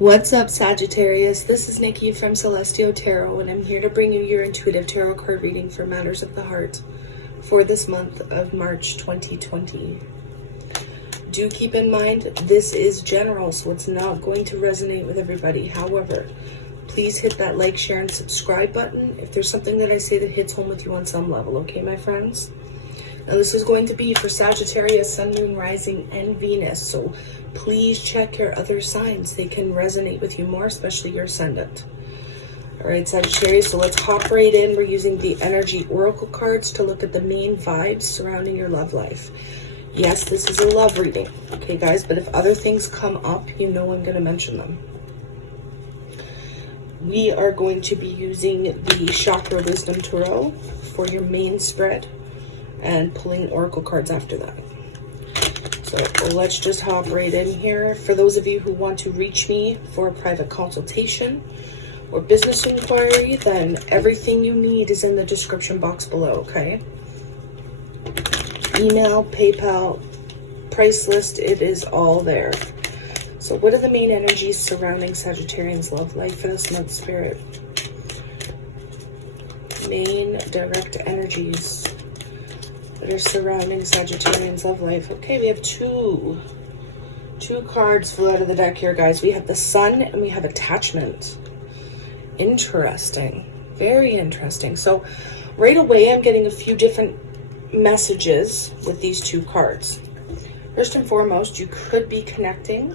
What's up, Sagittarius? This is Nikki from Celestial Tarot, and I'm here to bring you your intuitive tarot card reading for matters of the heart for this month of March 2020. Do keep in mind, this is general, so it's not going to resonate with everybody. However, please hit that like, share, and subscribe button if there's something that I say that hits home with you on some level, okay, my friends? Now, this is going to be for Sagittarius, Sun, Moon, Rising, and Venus, so please check your other signs. They can resonate with you more, especially your ascendant. All right, Sagittarius, so let's hop right in. We're using the energy oracle cards to look at the main vibes surrounding your love life. Yes, this is a love reading, okay, guys? But if other things come up, you know I'm going to mention them. We are going to be using the Chakra Wisdom Tarot for your main spread and pulling oracle cards after that. So let's just hop right in here. For those of you who want to reach me for a private consultation or business inquiry, then everything you need is in the description box below, okay? Email, PayPal, price list, it is all there. So what are the main energies surrounding Sagittarian's love life for this month, Spirit? Main direct energies that are surrounding Sagittarian's love life. Okay, we have two cards flew out of the deck here, guys. We have the Sun and we have Attachment. Interesting. Very interesting. So right away, I'm getting a few different messages with these two cards. First and foremost, you could be connecting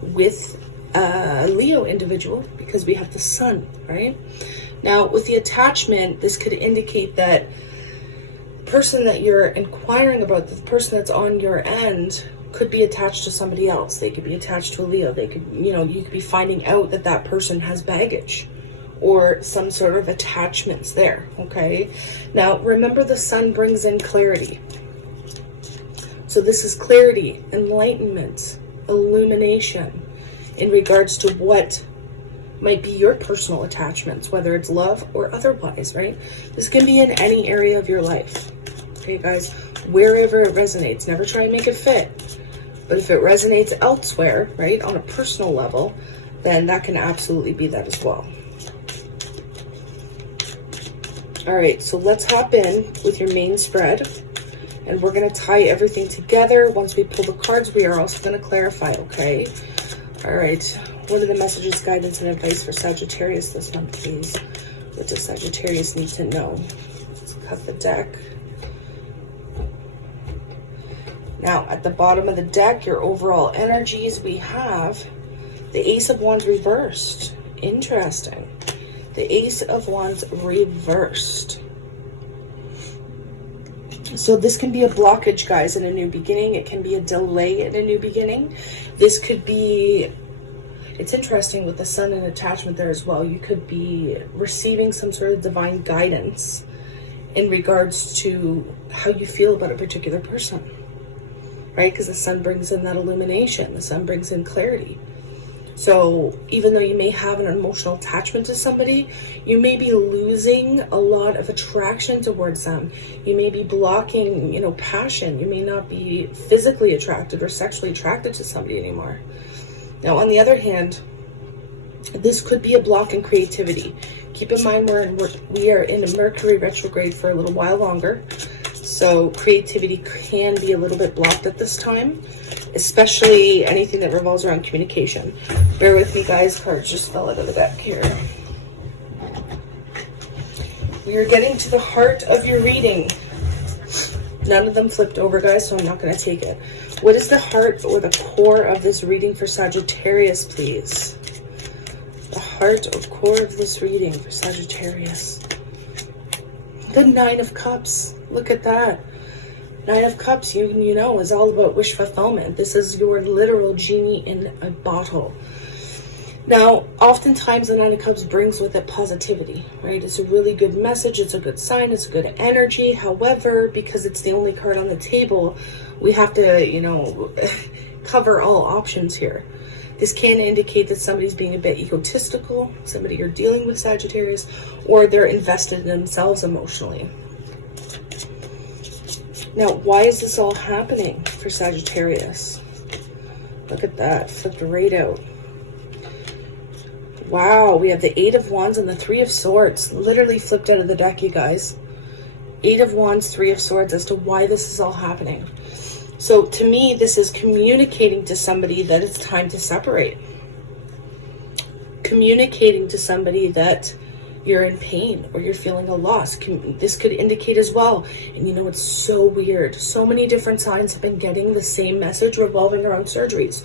with a Leo individual because we have the Sun, right? Now, with the attachment, this could indicate that person that you're inquiring about, the person that's on your end, could be attached to somebody else. They could be attached to a Leo. They could, you could be finding out that that person has baggage or some sort of attachments there, okay? Now, remember, the Sun brings in clarity. So this is clarity, enlightenment, illumination in regards to what might be your personal attachments, whether it's love or otherwise, right? This can be in any area of your life. Okay, guys, wherever it resonates, never try and make it fit. But if it resonates elsewhere, right, on a personal level, then that can absolutely be that as well. All right, so let's hop in with your main spread, and we're going to tie everything together. Once we pull the cards, we are also going to clarify, okay? All right, what are the messages, guidance, and advice for Sagittarius this month, please? What does Sagittarius need to know? Let's cut the deck. Now, at the bottom of the deck, your overall energies, we have the Ace of Wands reversed. Interesting. The Ace of Wands reversed. So this can be a blockage, guys, in a new beginning. It can be a delay in a new beginning. This could be, it's interesting with the Sun and attachment there as well. You could be receiving some sort of divine guidance in regards to how you feel about a particular person, right? Because the Sun brings in that illumination. The Sun brings in clarity. So even though you may have an emotional attachment to somebody, you may be losing a lot of attraction towards them. You may be blocking, passion. You may not be physically attracted or sexually attracted to somebody anymore. Now, on the other hand, this could be a block in creativity. Keep in mind we are in a Mercury retrograde for a little while longer. So creativity can be a little bit blocked at this time, especially anything that revolves around communication. Bear with me, guys. Cards just fell out of the deck here. We are getting to the heart of your reading. None of them flipped over, guys, so I'm not going to take it. What is the heart or the core of this reading for Sagittarius, please? The heart or core of this reading for Sagittarius. The Nine of Cups. Look at that. Nine of Cups, you know, is all about wish fulfillment. This is your literal genie in a bottle. Now, oftentimes the Nine of Cups brings with it positivity, right? It's a really good message. It's a good sign. It's a good energy. However, because it's the only card on the table, we have to, cover all options here. This can indicate that somebody's being a bit egotistical, somebody you're dealing with, Sagittarius, or they're invested in themselves emotionally. Now, why is this all happening for Sagittarius? Look at that, flipped right out. Wow, we have the Eight of Wands and the Three of Swords. Literally flipped out of the deck, you guys. Eight of Wands, Three of Swords, as to why this is all happening. So to me, this is communicating to somebody that it's time to separate. Communicating to somebody that you're in pain or you're feeling a loss. This could indicate as well. And you know, it's so weird. So many different signs have been getting the same message revolving around surgeries.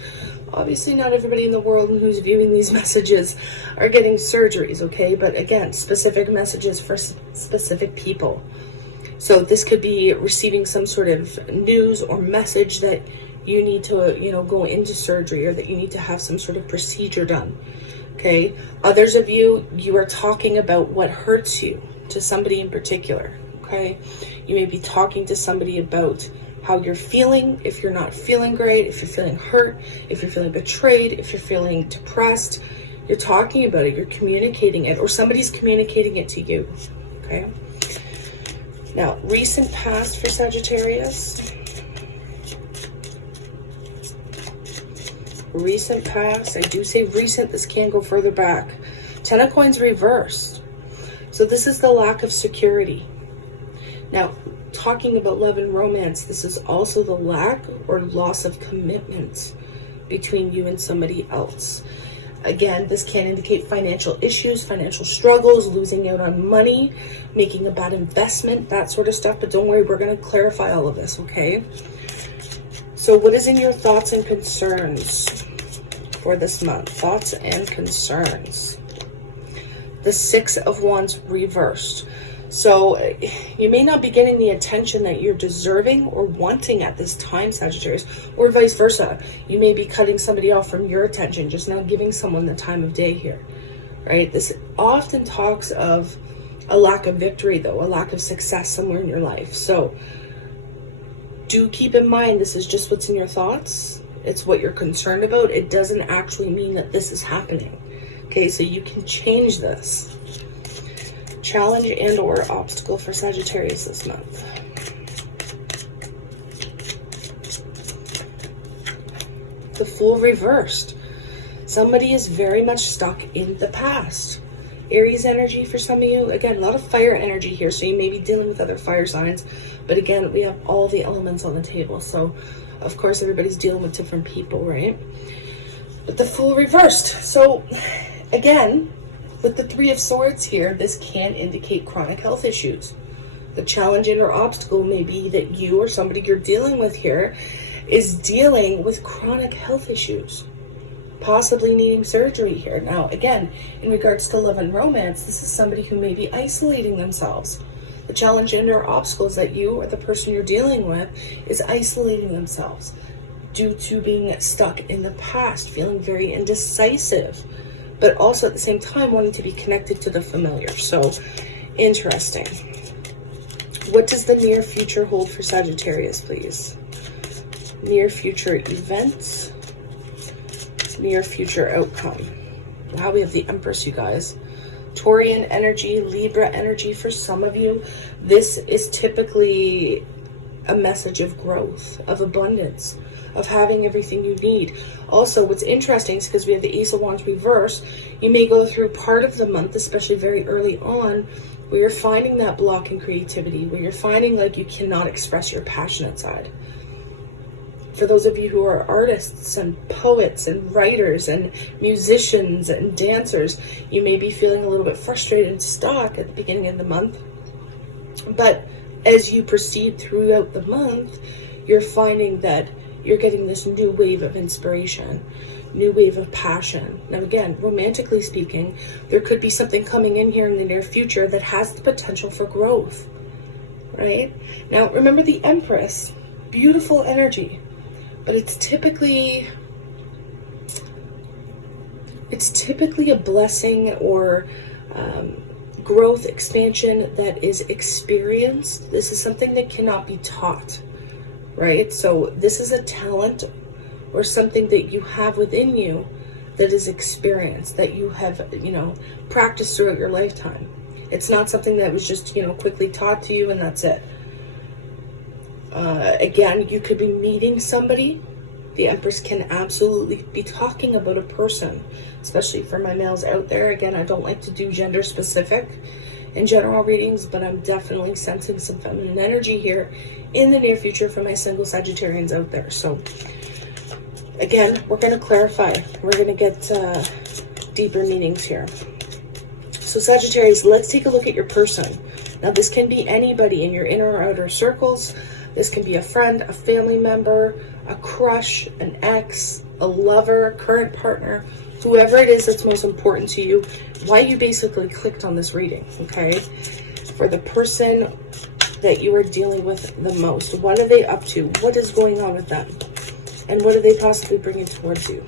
Obviously, not everybody in the world who's viewing these messages are getting surgeries, okay? But again, specific messages for specific people. So this could be receiving some sort of news or message that you need to, you know, go into surgery, or that you need to have some sort of procedure done. Okay, others of you, you are talking about what hurts you to somebody in particular. Okay, you may be talking to somebody about how you're feeling, if you're not feeling great, if you're feeling hurt, if you're feeling betrayed, if you're feeling depressed. You're talking about it, you're communicating it, or somebody's communicating it to you. Okay, now recent past for Sagittarius. Recent past, I do say recent, this can go further back. Ten of Coins reversed. So this is the lack of security. Now, talking about love and romance, this is also the lack or loss of commitment between you and somebody else. Again, this can indicate financial issues, financial struggles, losing out on money, making a bad investment, that sort of stuff. But don't worry, we're going to clarify all of this, okay? So what is in your thoughts and concerns for this month? Thoughts and concerns. The Six of Wands reversed. So you may not be getting the attention that you're deserving or wanting at this time, Sagittarius, or vice versa. You may be cutting somebody off from your attention, just not giving someone the time of day here, right? This often talks of a lack of victory, though, a lack of success somewhere in your life. So do keep in mind, this is just what's in your thoughts. It's what you're concerned about. It doesn't actually mean that this is happening. Okay, so you can change this. Challenge and or obstacle for Sagittarius this month. The Fool reversed. Somebody is very much stuck in the past. Aries energy for some of you. Again, a lot of fire energy here, so you may be dealing with other fire signs. But again, we have all the elements on the table. So, of course, everybody's dealing with different people, right? But the Fool reversed. So, again, with the Three of Swords here, this can indicate chronic health issues. The challenge and or obstacle may be that you or somebody you're dealing with here is dealing with chronic health issues, possibly needing surgery here. Now, again, in regards to love and romance, this is somebody who may be isolating themselves. The challenge and or obstacle is that you or the person you're dealing with is isolating themselves due to being stuck in the past, feeling very indecisive, but also at the same time wanting to be connected to the familiar. So, interesting. What does the near future hold for Sagittarius, please? Near future events. Near future outcome. Wow, we have the Empress, you guys. Taurian energy, Libra energy for some of you. This is typically a message of growth, of abundance, of having everything you need. Also, what's interesting is because we have the Ace of Wands reverse, you may go through part of the month, especially very early on, where you're finding that block in creativity, where you're finding like you cannot express your passionate side. For those of you who are artists and poets and writers and musicians and dancers, you may be feeling a little bit frustrated and stuck at the beginning of the month. But as you proceed throughout the month, you're finding that you're getting this new wave of inspiration, new wave of passion. Now again, romantically speaking, there could be something coming in here in the near future that has the potential for growth, right? Now remember the Empress, beautiful energy, but it's typically a blessing or growth, expansion that is experienced. This is something that cannot be taught, right? So this is a talent or something that you have within you that is experienced, that you have, practiced throughout your lifetime. It's not something that was just, quickly taught to you and that's it. Again, you could be meeting somebody The Empress can absolutely be talking about a person, especially for my males out there. Again, I don't like to do gender specific in general readings, but I'm definitely sensing some feminine energy here in the near future for my single Sagittarians out there. So again, we're going to clarify. We're going to get deeper meanings here. So Sagittarius, let's take a look at your person. Now, this can be anybody in your inner or outer circles. This can be a friend, a family member, a crush, an ex, a lover, current partner, whoever it is that's most important to you, why you basically clicked on this reading, okay? For the person that you are dealing with the most, what are they up to? What is going on with them? And what are they possibly bringing towards you?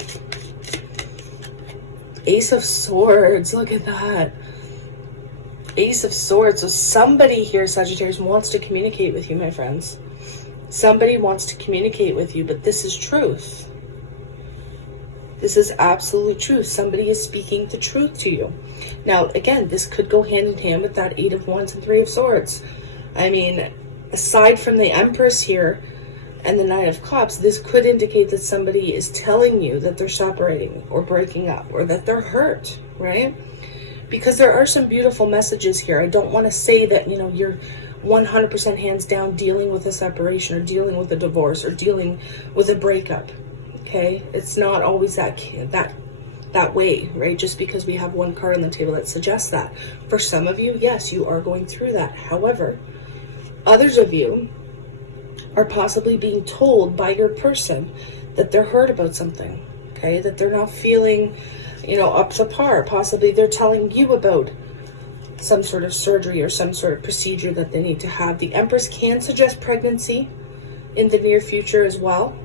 Ace of Swords, look at that. Ace of Swords. So somebody here, Sagittarius, wants to communicate with you, my friends. Somebody wants to communicate with you, but this is truth. This is absolute truth. Somebody is speaking the truth to you. Now, again, this could go hand in hand with that 8 of Wands and 3 of Swords. I mean, aside from the Empress here and the 9 of Cups, this could indicate that somebody is telling you that they're separating or breaking up or that they're hurt, right? Because there are some beautiful messages here. I don't want to say that, you know, you're 100% hands down dealing with a separation or dealing with a divorce or dealing with a breakup. Okay, it's not always that way, right? Just because we have one card on the table that suggests that. For some of you, yes, you are going through that. However, others of you are possibly being told by your person that they're hurt about something, okay? That they're not feeling, you know, up to par. Possibly they're telling you about some sort of surgery or some sort of procedure that they need to have. The Empress can suggest pregnancy in the near future as well.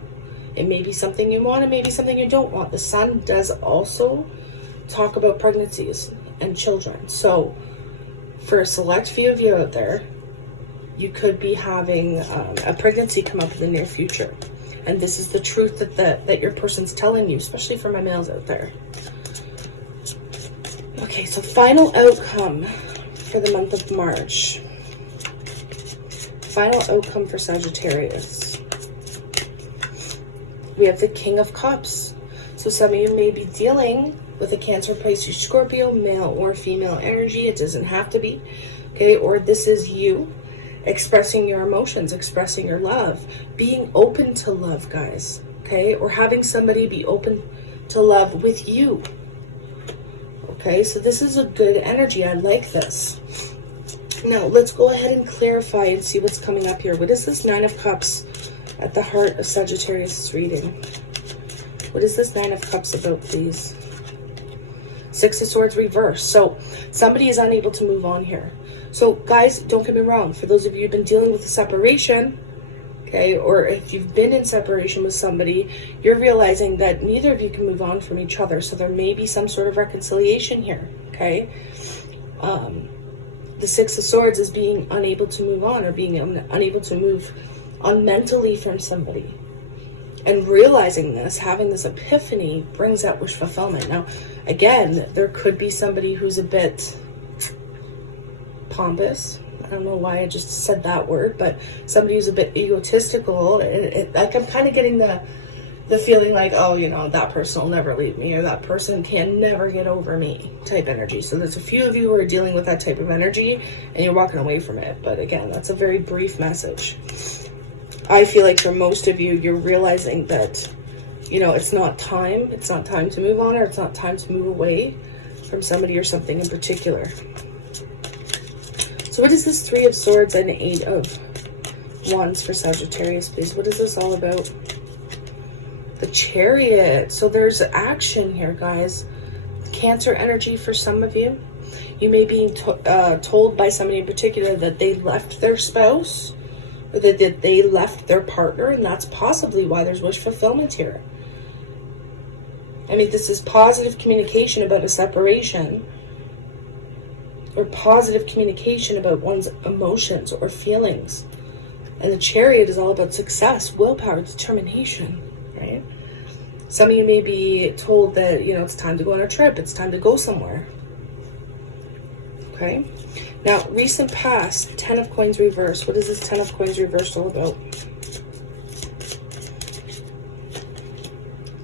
It may be something you want, it may be something you don't want. The Sun does also talk about pregnancies and children. So for a select few of you out there, you could be having a pregnancy come up in the near future. And this is the truth that your person's telling you, especially for my males out there. Okay, so final outcome for the month of March. Final outcome for Sagittarius. We have the King of Cups. So some of you may be dealing with a Cancer, Pisces, Scorpio, male or female energy. It doesn't have to be, okay? Or this is you expressing your emotions, expressing your love, being open to love, guys, okay? Or having somebody be open to love with you, okay? So this is a good energy. I like this. Now, let's go ahead and clarify and see what's coming up here. What is this 9 of Cups at the heart of Sagittarius' reading? What is this 9 of Cups about, please? 6 of Swords reverse. So somebody is unable to move on here. So guys, don't get me wrong. For those of you who've been dealing with a separation, okay, or if you've been in separation with somebody, you're realizing that neither of you can move on from each other. So there may be some sort of reconciliation here, okay? The 6 of Swords is being unable to move on or being unable to move on mentally from somebody. And realizing this, having this epiphany, brings that wish fulfillment. Now, again, there could be somebody who's a bit pompous. I don't know why I just said that word, but somebody who's a bit egotistical. Like I'm kind of getting the feeling like, oh, you know, that person will never leave me, or that person can never get over me type energy. So there's a few of you who are dealing with that type of energy and you're walking away from it. But again, that's a very brief message. I feel like for most of you, you're realizing that, you know, it's not time to move on, or it's not time to move away from somebody or something in particular. So what is this 3 of Swords and 8 of Wands for Sagittarius, please? What is this all about? The Chariot. So there's action here, guys. Cancer energy for some of you. You may be told by somebody in particular that they left their spouse, or that they left their partner, and that's possibly why there's wish fulfillment here. I mean, this is positive communication about a separation, or positive communication about one's emotions or feelings. And the Chariot is all about success, willpower, determination, right? Some of you may be told that, you know, it's time to go on a trip, it's time to go somewhere. Okay? Now, recent past, 10 of Coins reverse. What is this 10 of Coins reversed all about?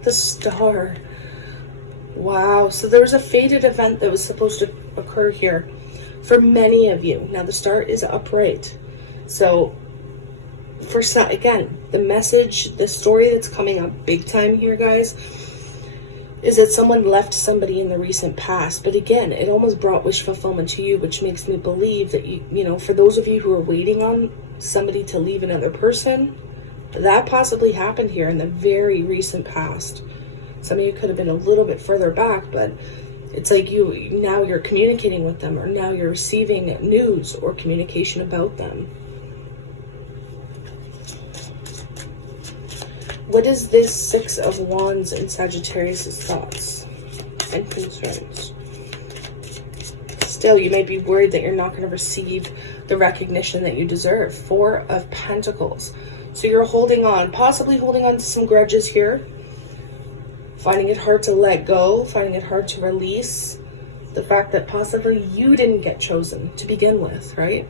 The Star. Wow. So there was a fated event that was supposed to occur here for many of you. Now the Star is upright. So for some, again, the message, the story that's coming up big time here, guys, is that someone left somebody in the recent past. But again, it almost brought wish fulfillment to you, which makes me believe that you know, for those of you who are waiting on somebody to leave another person, that possibly happened here in the very recent past. Some of you could have been a little bit further back, but it's like now you're communicating with them, or now you're receiving news or communication about them. What is this Six of Wands in Sagittarius' thoughts and concerns? Still, you may be worried that you're not going to receive the recognition that you deserve. Four of Pentacles. So you're holding on, possibly holding on to some grudges here. Finding it hard to let go, finding it hard to release the fact that possibly you didn't get chosen to begin with, right?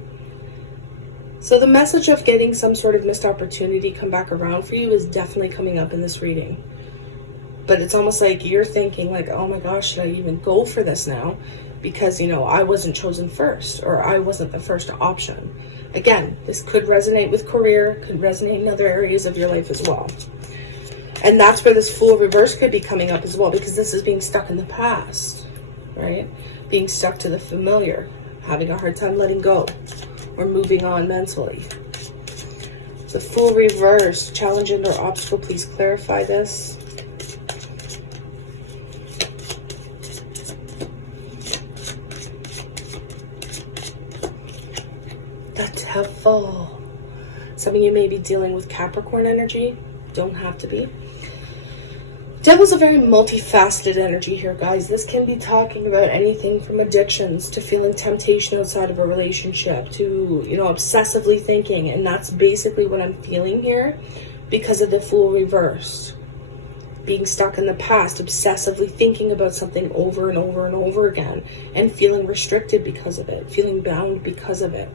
So the message of getting some sort of missed opportunity come back around for you is definitely coming up in this reading. But it's almost like you're thinking like, oh my gosh, should I even go for this now? Because, you know, I wasn't chosen first, or I wasn't the first option. Again, this could resonate with career, could resonate in other areas of your life as well. And that's where this Fool reverse could be coming up as well, because this is being stuck in the past, right? Being stuck to the familiar, having a hard time letting go, or moving on mentally. The Fool reverse, challenge and or obstacle, please clarify this. The Devil. Some of you may be dealing with Capricorn energy. Don't have to be. Devil's a very multifaceted energy here, guys. This can be talking about anything from addictions to feeling temptation outside of a relationship to, you know, obsessively thinking. And that's basically what I'm feeling here because of the Fool reversed. Being stuck in the past, obsessively thinking about something over and over and over again, and feeling restricted because of it, feeling bound because of it.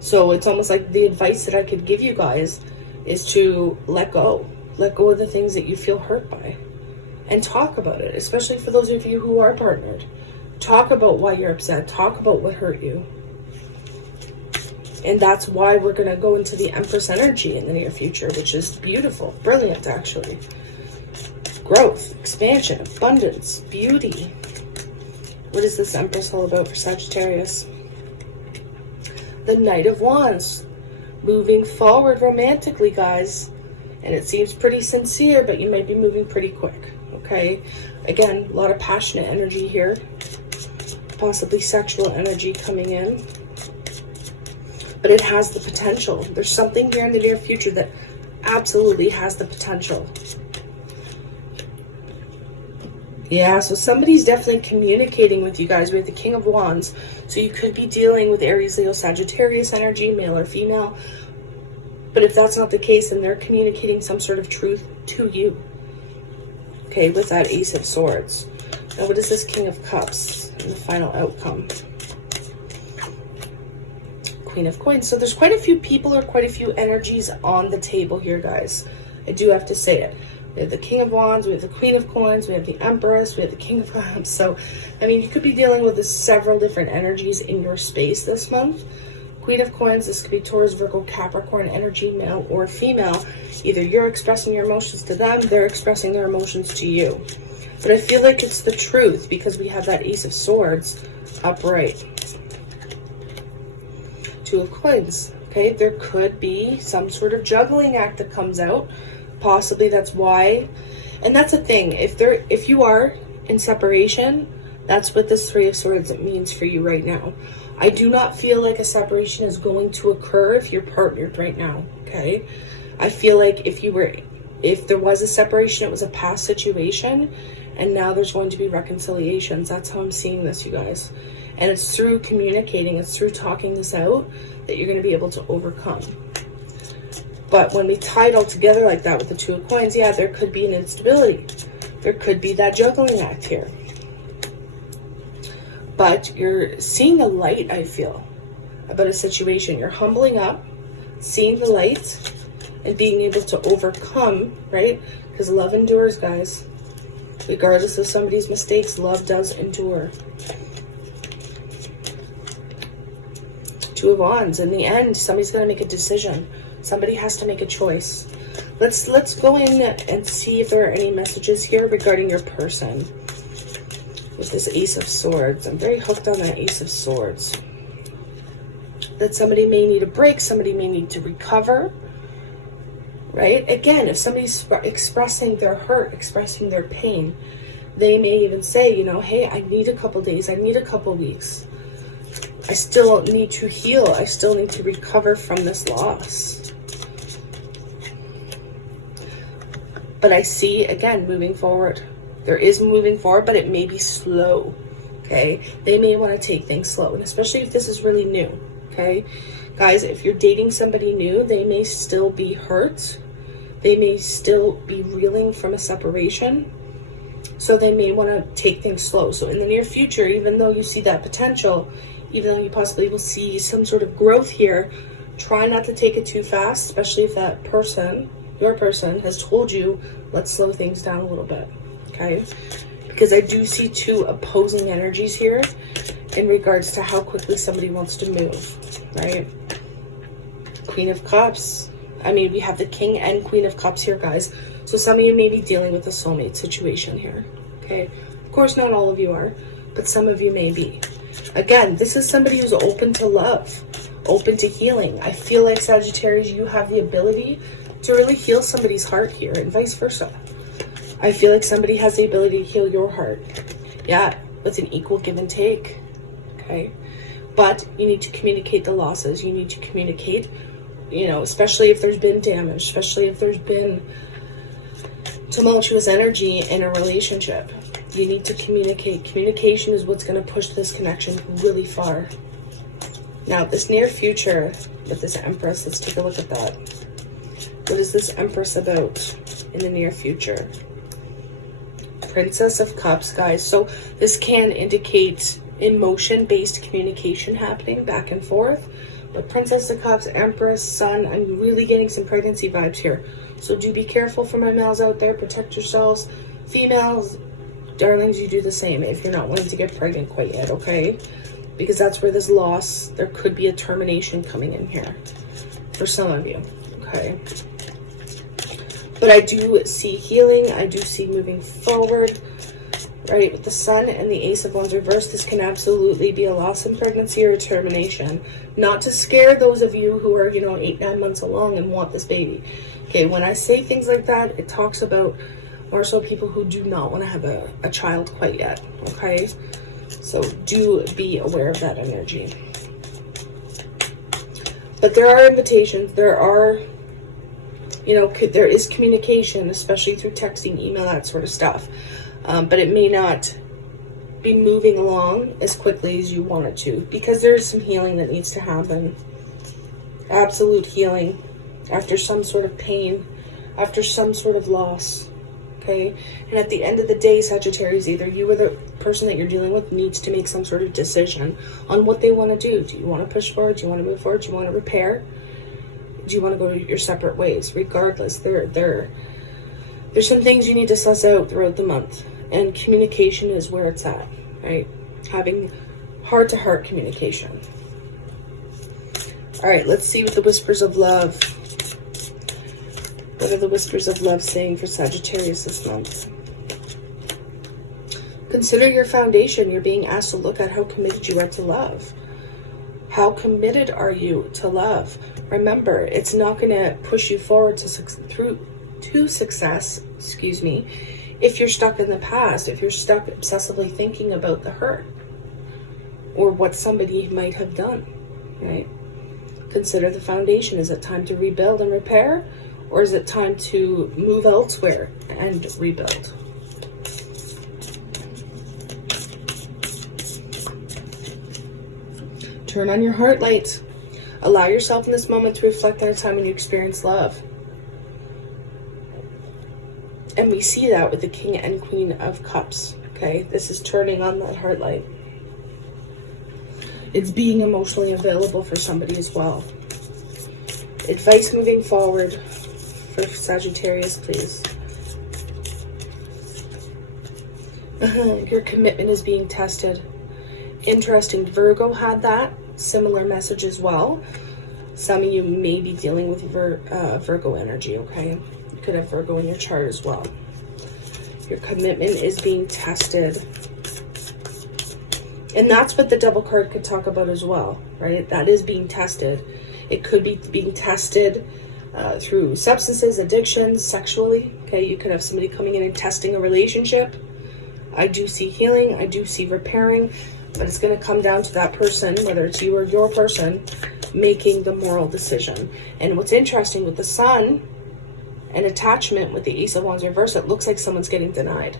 So it's almost like the advice that I could give you guys is to let go. Let go of the things that you feel hurt by. And talk about it, especially for those of you who are partnered. Talk about why you're upset. Talk about what hurt you. And that's why we're going to go into the Empress energy in the near future, which is beautiful. Brilliant, actually. Growth, expansion, abundance, beauty. What is this Empress all about for Sagittarius? The Knight of Wands. Moving forward romantically, guys. And it seems pretty sincere, but you might be moving pretty quick, okay? Again, a lot of passionate energy here. Possibly sexual energy coming in. But it has the potential. There's something here in the near future that absolutely has the potential. Yeah, so somebody's definitely communicating with you guys. We have the King of Wands. So you could be dealing with Aries, Leo, Sagittarius energy, male or female. But if that's not the case, then they're communicating some sort of truth to you. Okay, with that Ace of Swords. Now, what is this King of Cups and the final outcome? Queen of Coins. So there's quite a few people or quite a few energies on the table here, guys. I do have to say it. We have the King of Wands, we have the Queen of Coins, we have the Empress, we have the King of Cups. So, I mean, you could be dealing with several different energies in your space this month. Queen of Coins, this could be Taurus, Virgo, Capricorn energy, male or female. Either you're expressing your emotions to them, they're expressing their emotions to you. But I feel like it's the truth because we have that Ace of Swords upright. Two of Coins. Okay, there could be some sort of juggling act that comes out. Possibly that's why. And that's the thing. If you are in separation, that's what this Three of Swords means for you right now. I do not feel like a separation is going to occur if you're partnered right now, okay? I feel like if there was a separation, it was a past situation, and now there's going to be reconciliations. That's how I'm seeing this, you guys. And it's through communicating, it's through talking this out that you're going to be able to overcome. But when we tie it all together like that with the Two of Coins, yeah, there could be an instability. There could be that juggling act here. But you're seeing the light, I feel, about a situation. You're humbling up, seeing the light, and being able to overcome, right? because love endures, guys. Regardless of somebody's mistakes, love does endure. Two of Wands. In the end, somebody's going to make a decision. Somebody has to make a choice. Let's go in and see if there are any messages here regarding your person. With this Ace of Swords. I'm very hooked on that Ace of Swords. That somebody may need a break. Somebody may need to recover. Right? Again, if somebody's expressing their hurt, expressing their pain, they may even say, you know, hey, I need a couple days. I need a couple weeks. I still need to heal. I still need to recover from this loss. But I see, again, moving forward. There is moving forward, but it may be slow. Okay? They may want to take things slow. And especially if this is really new. Okay? Guys, if you're dating somebody new, they may still be hurt. They may still be reeling from a separation. So they may want to take things slow. So in the near future, even though you see that potential, even though you possibly will see some sort of growth here, try not to take it too fast, especially if that person, your person, has told you, let's slow things down a little bit, okay? Because I do see two opposing energies here in regards to how quickly somebody wants to move, right? Queen of Cups. I mean, we have the King and Queen of Cups here, guys. So some of you may be dealing with a soulmate situation here, okay? Of course, not all of you are, but some of you may be. Again, this is somebody who's open to love, open to healing. I feel like, Sagittarius, you have the ability to really heal somebody's heart here, and vice versa. I feel like somebody has the ability to heal your heart. Yeah, with an equal give and take, okay? But you need to communicate the losses. You need to communicate, you know, especially if there's been damage, especially if there's been tumultuous energy in a relationship. You need to communicate. Communication is what's going to push this connection really far. Now, this near future with this Empress, let's take a look at that. What is this Empress about in the near future? Princess of Cups, guys. So this can indicate emotion-based communication happening back and forth. But Princess of Cups, Empress, Sun, I'm really getting some pregnancy vibes here. So do be careful for my males out there. Protect yourselves. Females, darlings, you do the same if you're not wanting to get pregnant quite yet, okay? Because that's where this loss, there could be a termination coming in here for some of you, okay? But I do see healing. I do see moving forward, right? With the Sun and the Ace of Wands reversed, this can absolutely be a loss in pregnancy or a termination. Not to scare those of you who are, you know, 8-9 months along and want this baby. Okay, when I say things like that, it talks about more so people who do not want to have a child quite yet, okay? So do be aware of that energy. But there are invitations. There are, you know, there is communication, especially through texting, email, that sort of stuff. But it may not be moving along as quickly as you want it to, because there is some healing that needs to happen. Absolute healing after some sort of pain, after some sort of loss, okay? And at the end of the day, Sagittarius, either you or the person that you're dealing with needs to make some sort of decision on what they want to do. Do you want to push forward? Do you want to move forward? Do you want to repair? Do you want to go your separate ways? Regardless, there's some things you need to suss out throughout the month. And communication is where it's at, right? Having heart-to-heart communication. All right, let's see what the Whispers of Love. What are the Whispers of Love saying for Sagittarius this month? Consider your foundation. You're being asked to look at how committed you are to love. How committed are you to love? Remember, it's not going to push you forward to success, excuse me, if you're stuck in the past, if you're stuck obsessively thinking about the hurt or what somebody might have done, right? Consider the foundation. Is it time to rebuild and repair? Or is it time to move elsewhere and rebuild? Turn on your heart light. Allow yourself in this moment to reflect on a time when you experienced love. And we see that with the King and Queen of Cups, okay? This is turning on that heart light. It's being emotionally available for somebody as well. Advice moving forward for Sagittarius, please. Your commitment is being tested. Interesting. Virgo had that similar message as well. Some of you may be dealing with Virgo energy, okay? You could have Virgo in your chart as well. Your commitment is being tested. And that's what the Devil card could talk about as well, right? That is being tested. It could be being tested through substances, addictions, sexually, okay? You could have somebody coming in and testing a relationship. I do see healing. I do see repairing. But it's going to come down to that person, whether it's you or your person, making the moral decision. And what's interesting with the Sun and attachment with the Ace of Wands reverse, it looks like someone's getting denied.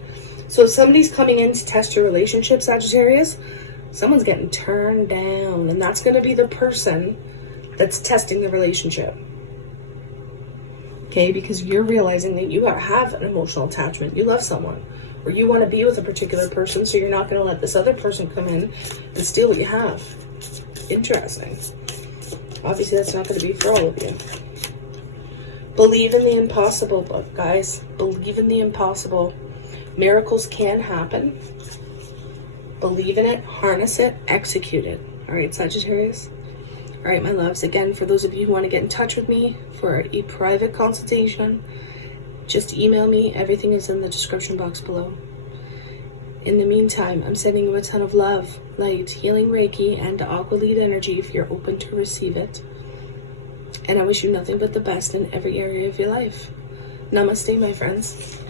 So if somebody's coming in to test your relationship, Sagittarius, someone's getting turned down. And that's going to be the person that's testing the relationship. Okay, because you're realizing that you have an emotional attachment. You love someone. Or you want to be with a particular person, so you're not going to let this other person come in and steal what you have. Interesting. Obviously, that's not going to be for all of you. Believe in the impossible, guys. Believe in the impossible. Miracles can happen. Believe in it, harness it, execute it. All right, Sagittarius? All right, my loves. Again, for those of you who want to get in touch with me for a private consultation, just email me. Everything is in the description box below. In the meantime, I'm sending you a ton of love, light, healing Reiki, and aqua lead energy if you're open to receive it. And I wish you nothing but the best in every area of your life. Namaste, my friends.